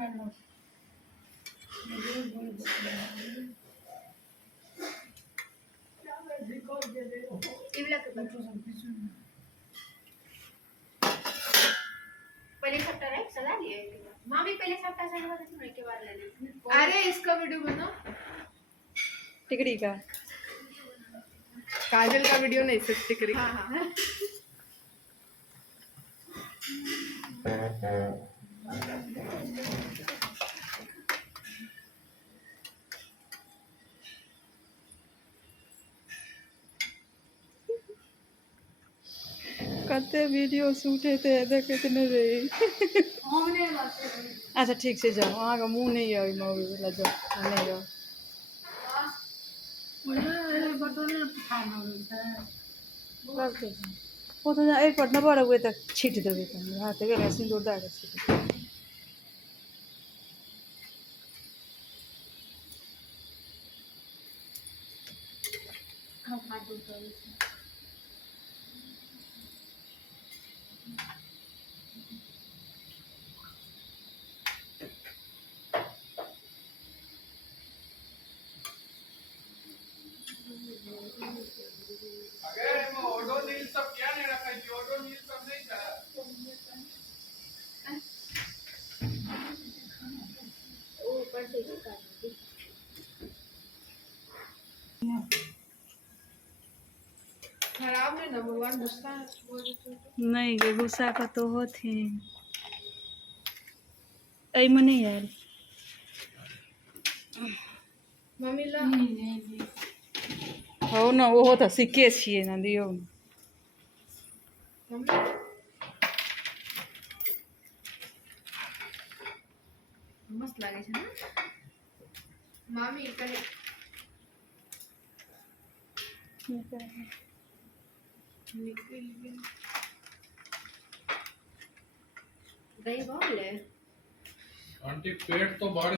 पहले चैप्टर है चला लिए मामी पहले चैप्टर से सुनने के बाद ले ली। अरे इसका वीडियो बना टिकड़ी का काजल का वीडियो नहीं सिर्फ टिकरी का। हाँ कते वीडियो शूट हेते देखते नहीं रही। अच्छा ठीक से जाओ अहाँ का मुँह नहीं है मूवी वाला जाओ नहीं जाओ वो तो एक पटना बड़ा हुए तक छीट देवे तुम हाथ के सिंदूर डाल के छीट खराब नहीं ना भगवान गुस्सा नहीं गे गुस्सा का तो होती ऐ में नहीं यार मम्मी ला हो ना वो तो सिक्के छिए ना दियो मम्मी मस्त लागे छे ना मामी कहे निकल गया दही बोले आंटी पेट तो बढ़